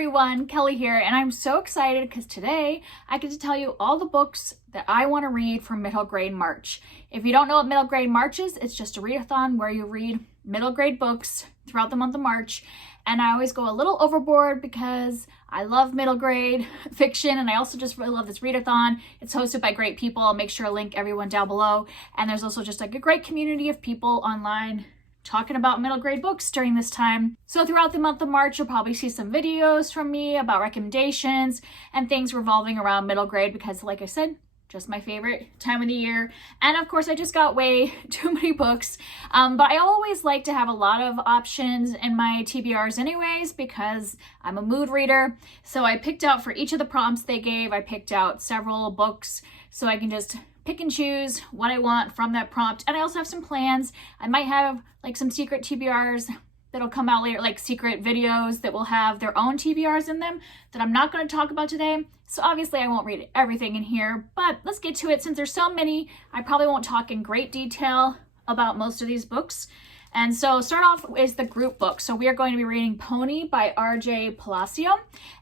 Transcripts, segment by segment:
everyone, Kelly here, and I'm so excited because today I get to tell you all the books that I want to read for Middle Grade March. If you don't know what Middle Grade March is, it's just a readathon where you read middle grade books throughout the month of March, and I always go a little overboard because I love middle grade fiction, and I also just really love this readathon. It's hosted by great people. I'll make sure to link everyone down below, and there's also just like a great community of people online talking about middle grade books during this time. So throughout the month of March, you'll probably see some videos from me about recommendations and things revolving around middle grade because, like I said, just my favorite time of the year. And of course, I just got way too many books, but I always like to have a lot of options in my TBRs anyways because I'm a mood reader. So I picked out for each of the prompts they gave, I picked out several books so I can just pick and choose what I want from that prompt. And I also have some plans. I might have like some secret TBRs that'll come out later, like secret videos that will have their own TBRs in them that I'm not going to talk about today. So obviously I won't read everything in here, but let's get to it. Since there's so many, I probably won't talk in great detail about most of these books. And so start off is the group book. So we are going to be reading Pony by R.J. Palacio.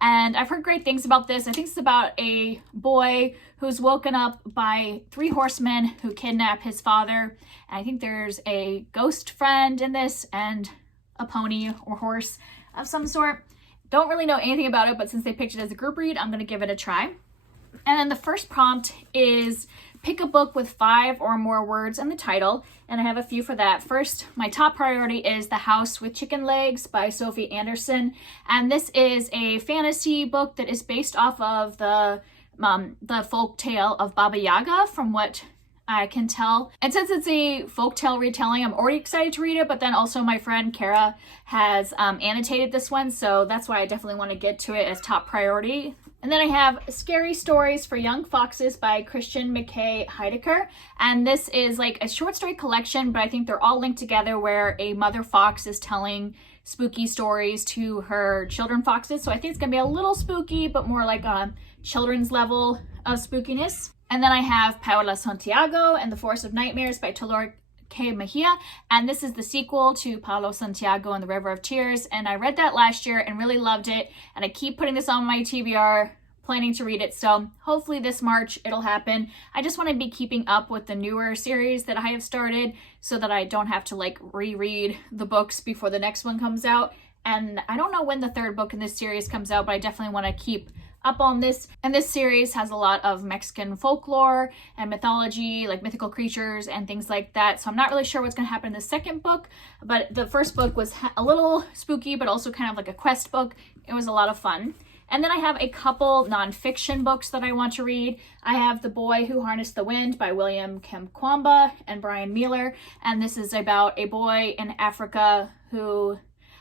And I've heard great things about this. I think it's about a boy who's woken up by 3 horsemen who kidnap his father. And I think there's a ghost friend in this and a pony or horse of some sort. Don't really know anything about it, but since they picked it as a group read, I'm going to give it a try. And then the first prompt is pick a book with 5 or more words in the title, and I have a few for that. First, my top priority is The House with Chicken Legs by Sophie Anderson, and this is a fantasy book that is based off of the folk tale of Baba Yaga, from what I can tell. And since it's a folktale retelling, I'm already excited to read it, but then also my friend Kara has annotated this one, so that's why I definitely want to get to it as top priority. And then I have Scary Stories for Young Foxes by Christian McKay Heidecker. And this is like a short story collection, but I think they're all linked together where a mother fox is telling spooky stories to her children foxes. So I think it's gonna be a little spooky, but more like a children's level of spookiness. And then I have Paola Santiago and the Forest of Nightmares by Tolor K. Mejia, and this is the sequel to Paulo Santiago and the River of Tears, and I read that last year and really loved it, and I keep putting this on my TBR, planning to read it, so hopefully this March it'll happen. I just want to be keeping up with the newer series that I have started so that I don't have to like reread the books before the next one comes out, and I don't know when the 3rd book in this series comes out, but I definitely want to keep up on this. And this series has a lot of Mexican folklore and mythology, like mythical creatures and things like that. So I'm not really sure what's going to happen in the 2nd book, but the 1st book was a little spooky, but also kind of like a quest book. It was a lot of fun. And then I have a couple nonfiction books that I want to read. I have The Boy Who Harnessed the Wind by William Kemkwamba and Brian Mueller. And this is about a boy in Africa who,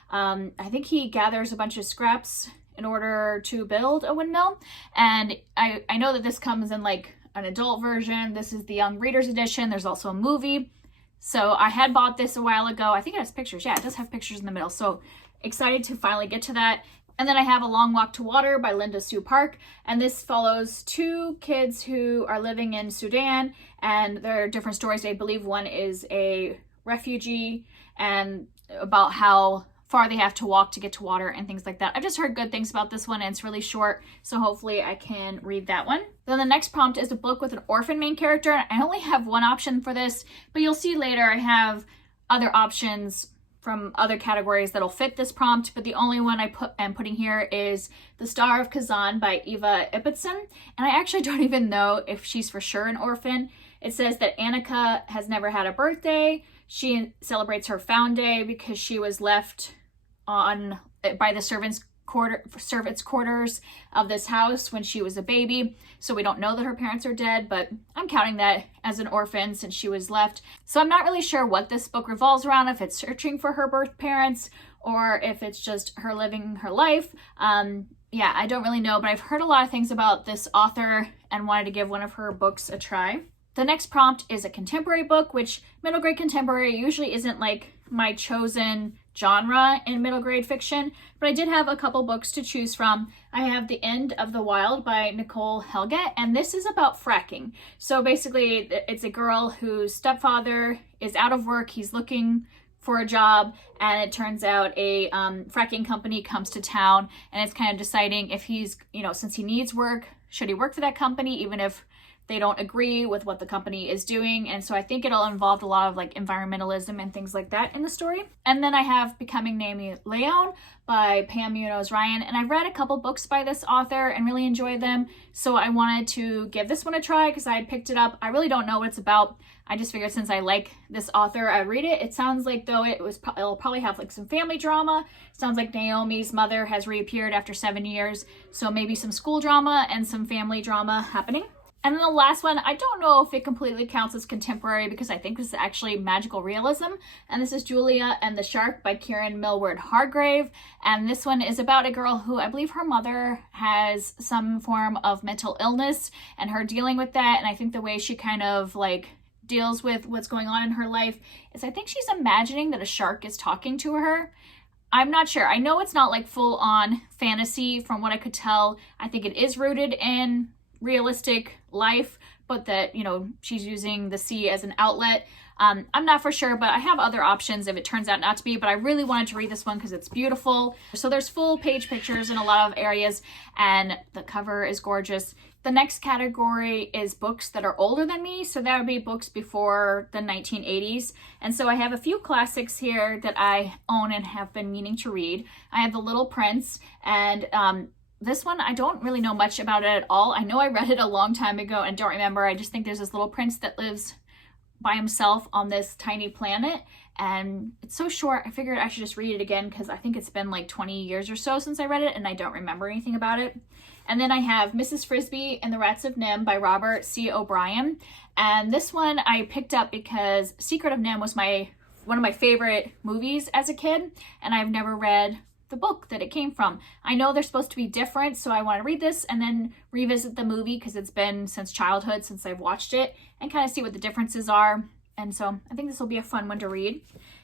I think he gathers a bunch of scraps in order to build a windmill. And I know that this comes in like an adult version. This is the Young Readers edition. There's also a movie. So I had bought this a while ago. I think it has pictures. Yeah, it does have pictures in the middle. So excited to finally get to that. And then I have A Long Walk to Water by Linda Sue Park. And this follows 2 kids who are living in Sudan, and there are different stories. I believe one is a refugee and about how far they have to walk to get to water and things like that. I've just heard good things about this one, and it's really short, so hopefully I can read that one. Then the next prompt is a book with an orphan main character. I only have one option for this, but you'll see later I have other options from other categories that'll fit this prompt, but the only one I'm putting here is The Star of Kazan by Eva Ibbotson, and I actually don't even know if she's for sure an orphan. It says that Annika has never had a birthday. She celebrates her found day because she was left by the servants' quarters of this house when she was a baby. So we don't know that her parents are dead, but I'm counting that as an orphan since she was left. So I'm not really sure what this book revolves around, if it's searching for her birth parents or if it's just her living her life. Yeah, I don't really know, but I've heard a lot of things about this author and wanted to give one of her books a try. The next prompt is a contemporary book, which middle grade contemporary usually isn't like my chosen genre in middle grade fiction, but I did have a couple books to choose from. I have The End of the Wild by Nicole Helge, and this is about fracking. So basically it's a girl whose stepfather is out of work. He's looking for a job, and it turns out a fracking company comes to town, and it's kind of deciding if he's, since he needs work, should he work for that company even if they don't agree with what the company is doing. And so I think it'll involve a lot of like environmentalism and things like that in the story. And then I have Becoming Naomi Leon by Pam Munoz-Ryan, and I've read a couple books by this author and really enjoyed them, so I wanted to give this one a try because I had picked it up. I really don't know what it's about. I just figured since I like this author, I'd read it. It sounds like though it'll probably have like some family drama. Sounds like Naomi's mother has reappeared after 7 years, so maybe some school drama and some family drama happening. And then the last one, I don't know if it completely counts as contemporary because I think this is actually magical realism. And this is Julia and the Shark by Kieran Millward Hargrave. And this one is about a girl who I believe her mother has some form of mental illness and her dealing with that. And I think the way she kind of like deals with what's going on in her life is I think she's imagining that a shark is talking to her. I'm not sure. I know it's not like full on fantasy from what I could tell. I think it is rooted in realistic life, but that, she's using the sea as an outlet. I'm not for sure, but I have other options if it turns out not to be, but I really wanted to read this one because it's beautiful. So there's full page pictures in a lot of areas, and the cover is gorgeous. The next category is books that are older than me, so that would be books before the 1980s. And so I have a few classics here that I own and have been meaning to read. I have The Little Prince, and this one, I don't really know much about it at all. I know I read it a long time ago and don't remember. I just think there's this little prince that lives by himself on this tiny planet, and it's so short. I figured I should just read it again because I think it's been like 20 years or so since I read it and I don't remember anything about it. And then I have Mrs. Frisby and the Rats of Nim by Robert C. O'Brien. And this one I picked up because Secret of Nim was one of my favorite movies as a kid, and I've never read the book that it came from. I know they're supposed to be different, so I want to read this and then revisit the movie because it's been since childhood since I've watched it and kind of see what the differences are. And so I think this will be a fun one to read.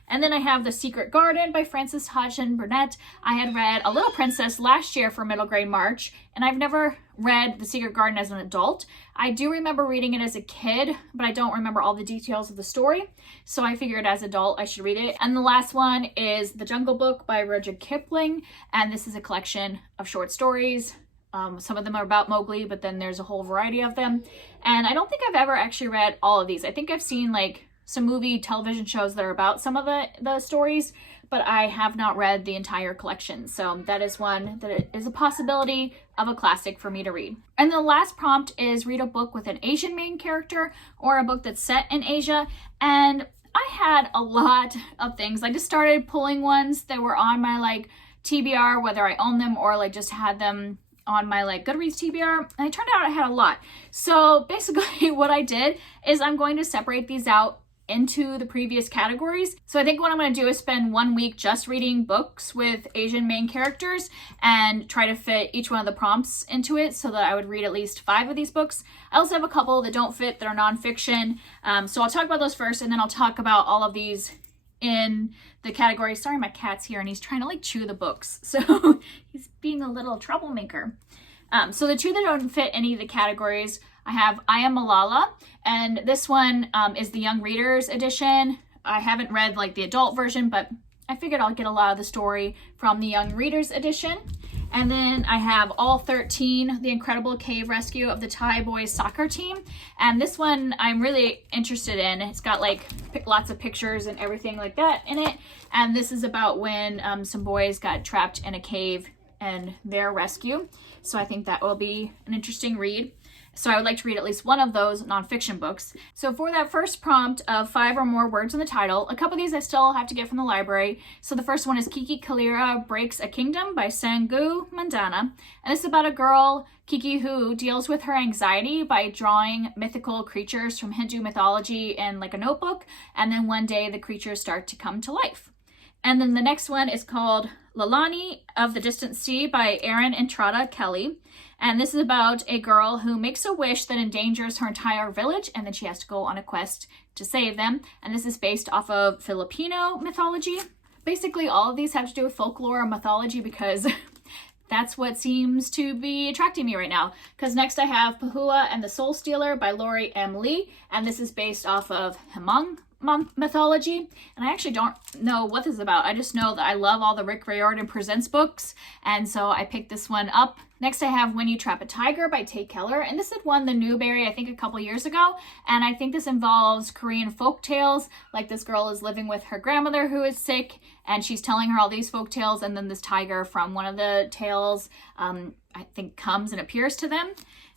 And then I have The Secret Garden by Frances Hodgson Burnett. I had read A Little Princess last year for middle grade March, and I've never read The Secret Garden as an adult. I do remember reading it as a kid, but I don't remember all the details of the story, so I figured as an adult I should read it. And the last one is The Jungle Book by Rudyard Kipling, and this is a collection of short stories. Some of them are about Mowgli, but then there's a whole variety of them. And I don't think I've ever actually read all of these. I think I've seen like some movie television shows that are about some of the stories, but I have not read the entire collection. So that is one that is a possibility of a classic for me to read. And the last prompt is read a book with an Asian main character or a book that's set in Asia. And I had a lot of things. I just started pulling ones that were on my like TBR, whether I own them or like just had them on my like Goodreads TBR, and it turned out I had a lot. So basically what I did is I'm going to separate these out into the previous categories. So I think what I'm going to do is spend 1 week just reading books with Asian main characters and try to fit each one of the prompts into it so that I would read at least 5 of these books. I also have a couple that don't fit that are nonfiction. So I'll talk about those first, and then I'll talk about all of these in the category. Sorry, my cat's here and he's trying to like chew the books. So he's being a little troublemaker. So the two that don't fit any of the categories, I have I Am Malala, and this one is the Young Readers edition. I haven't read like the adult version, but I figured I'll get a lot of the story from the Young Readers edition. And then I have All 13, The Incredible Cave Rescue of the Thai Boys Soccer Team. And this one I'm really interested in. It's got like lots of pictures and everything like that in it. And this is about when some boys got trapped in a cave and their rescue. So I think that will be an interesting read. So I would like to read at least one of those nonfiction books. So for that first prompt of 5 or more words in the title, a couple of these I still have to get from the library. So the first one is Kiki Kalira Breaks a Kingdom by Sangu Mandana. And this is about a girl, Kiki, who deals with her anxiety by drawing mythical creatures from Hindu mythology in like a notebook. And then one day the creatures start to come to life. And then the next one is called Lalani of the Distant Sea by Erin Entrada Kelly. And this is about a girl who makes a wish that endangers her entire village, and then she has to go on a quest to save them. And this is based off of Filipino mythology. Basically, all of these have to do with folklore and mythology because that's what seems to be attracting me right now. Because next I have Pahua and the Soul Stealer by Lori M. Lee, and this is based off of Hmong mythology, and I actually don't know what this is about. I just know that I love all the Rick Riordan Presents books, and so I picked this one up. Next I have When You Trap a Tiger by Tay Keller, and this had won the Newbery I think a couple years ago, and I think this involves Korean folk tales. Like, this girl is living with her grandmother who is sick, and she's telling her all these folk tales, and then this tiger from one of the tales I think comes and appears to them.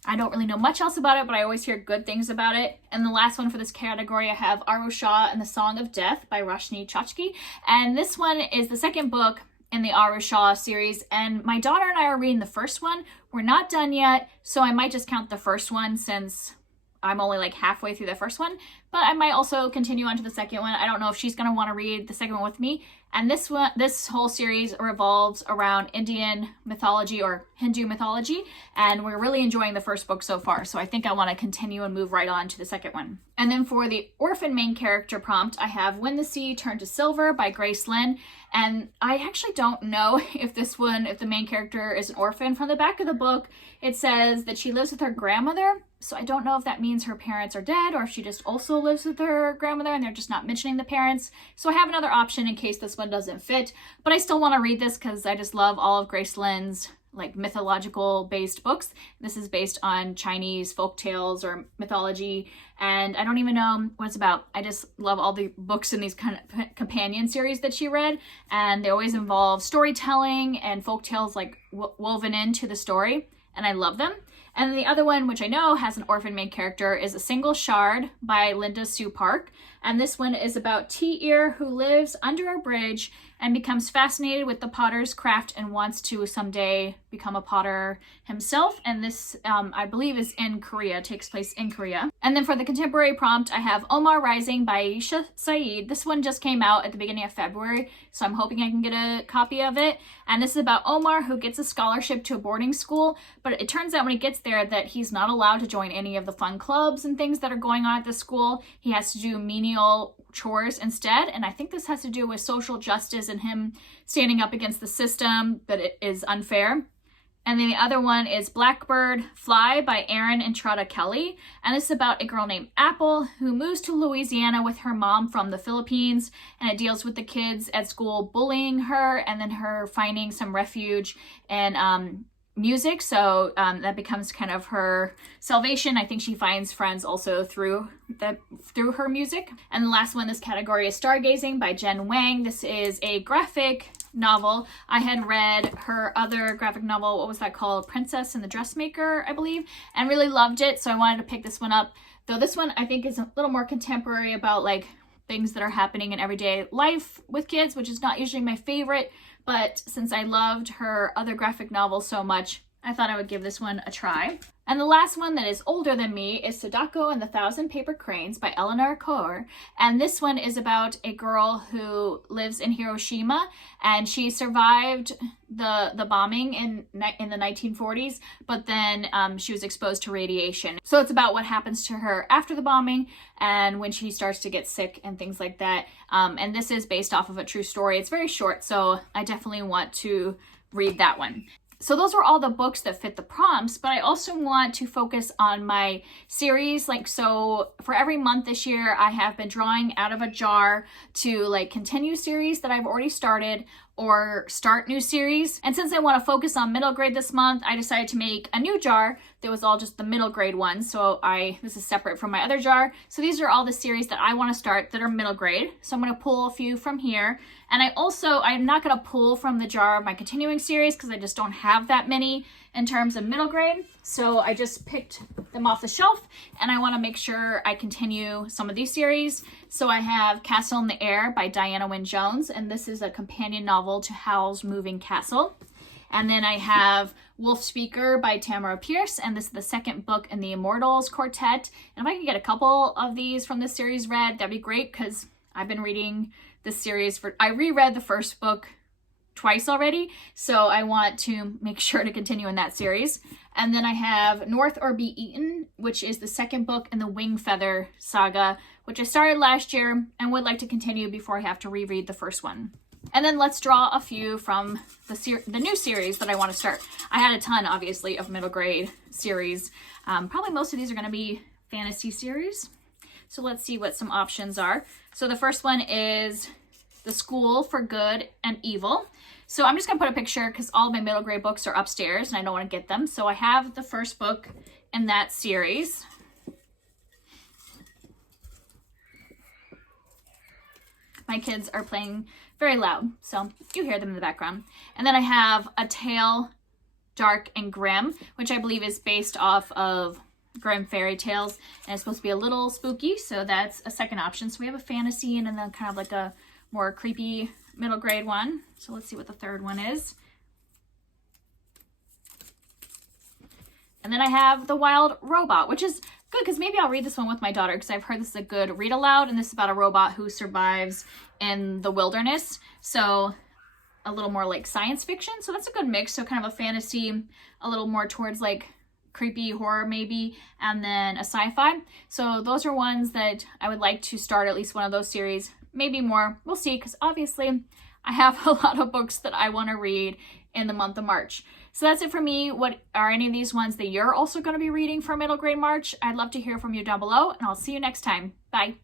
I don't really know much else about it, but I always hear good things about it. And the last one for this category, I have Aru Shah and the Song of Death by Roshni Chachki. And this one is the second book in the Aru Shah series. And my daughter and I are reading the first one. We're not done yet, so I might just count the first one since I'm only like halfway through the first one. But I might also continue on to the second one. I don't know if she's going to want to read the second one with me. And this whole series revolves around Indian mythology or Hindu mythology, and we're really enjoying the first book so far, so I think I want to continue and move right on to the second one. And then for the orphan main character prompt, I have When the Sea Turned to Silver by Grace Lynn, and I actually don't know if the main character is an orphan. From the back of the book, it says that she lives with her grandmother, so I don't know if that means her parents are dead or if she just also lives with her grandmother and they're just not mentioning the parents. So I have another option in case this one doesn't fit, but I still want to read this because I just love all of Grace Lynn's like mythological based books. This is based on Chinese folk tales or mythology, and I don't even know what it's about. I just love all the books in these kind of companion series that she read, and they always involve storytelling and folk tales like woven into the story, and I love them. And the other one, which I know has an orphan main character, is A Single Shard by Linda Sue Park. And this one is about TBR, who lives under a bridge and becomes fascinated with the potter's craft and wants to someday become a potter himself. And this, I believe, is in Korea, takes place in Korea. And then for the contemporary prompt, I have Omar Rising by Aisha Saeed. This one just came out at the beginning of February, so I'm hoping I can get a copy of it. And this is about Omar, who gets a scholarship to a boarding school, but it turns out when he gets there that he's not allowed to join any of the fun clubs and things that are going on at the school. He has to do menial chores instead, and I think this has to do with social justice and him standing up against the system that it is unfair. And then the other one is Blackbird Fly by Erin Entrada Kelly, and this is about a girl named Apple who moves to Louisiana with her mom from the Philippines, and it deals with the kids at school bullying her and then her finding some refuge in music, so that becomes kind of her salvation. I think she finds friends also through her music. And the last one in this category is Stargazing by Jen Wang. This is a graphic novel. I had read her other graphic novel, what was that called? Princess and the Dressmaker, I believe, and really loved it, so I wanted to pick this one up. Though this one I think is a little more contemporary about like things that are happening in everyday life with kids, which is not usually my favorite. But since I loved her other graphic novel so much, I thought I would give this one a try. And the last one that is older than me is Sadako and the Thousand Paper Cranes by Eleanor Kaur. And this one is about a girl who lives in Hiroshima, and she survived the bombing in the 1940s, but then she was exposed to radiation. So it's about what happens to her after the bombing and when she starts to get sick and things like that. And this is based off of a true story. It's very short, so I definitely want to read that one. So those were all the books that fit the prompts, but I also want to focus on my series. So for every month this year, I have been drawing out of a jar to continue series that I've already started or start new series. And since I want to focus on middle grade this month, I decided to make a new jar that was all just the middle grade ones. So this is separate from my other jar. So these are all the series that I want to start that are middle grade. So I'm going to pull a few from here. And I'm not going to pull from the jar of my continuing series because I just don't have that many in terms of middle grade. So I just picked them off the shelf, and I want to make sure I continue some of these series. So I have Castle in the Air by Diana Wynne Jones, and this is a companion novel to Howl's Moving Castle. And then I have Wolf Speaker by Tamara Pierce, and this is the second book in the Immortals Quartet. And if I could get a couple of these from this series read, that'd be great, because I've been reading this series I reread the first book twice already, so I want to make sure to continue in that series. And then I have North or Be Eaten, which is the second book in the Wing Feather saga, which I started last year and would like to continue before I have to reread the first one. And then let's draw a few from the new series that I want to start. I had a ton, obviously, of middle grade series. Probably most of these are going to be fantasy series. So let's see what some options are. So the first one is The School for Good and Evil. So I'm just gonna put a picture because all of my middle grade books are upstairs and I don't want to get them. So I have the first book in that series. My kids are playing very loud, so you hear them in the background. And then I have A Tale Dark and Grim, which I believe is based off of Grimm fairy tales, and it's supposed to be a little spooky, so that's a second option. So we have a fantasy and then kind of like a more creepy middle grade one. So let's see what the third one is. And then I have The Wild Robot, which is good because maybe I'll read this one with my daughter because I've heard this is a good read aloud, and this is about a robot who survives in the wilderness. So a little more like science fiction. So that's a good mix. So kind of a fantasy, a little more towards like creepy horror maybe, and then a sci-fi. So those are ones that I would like to start at least one of those series, maybe more. We'll see, because obviously I have a lot of books that I want to read in the month of March. So that's it for me. What are any of these ones that you're also going to be reading for middle grade March? I'd love to hear from you down below, and I'll see you next time. Bye.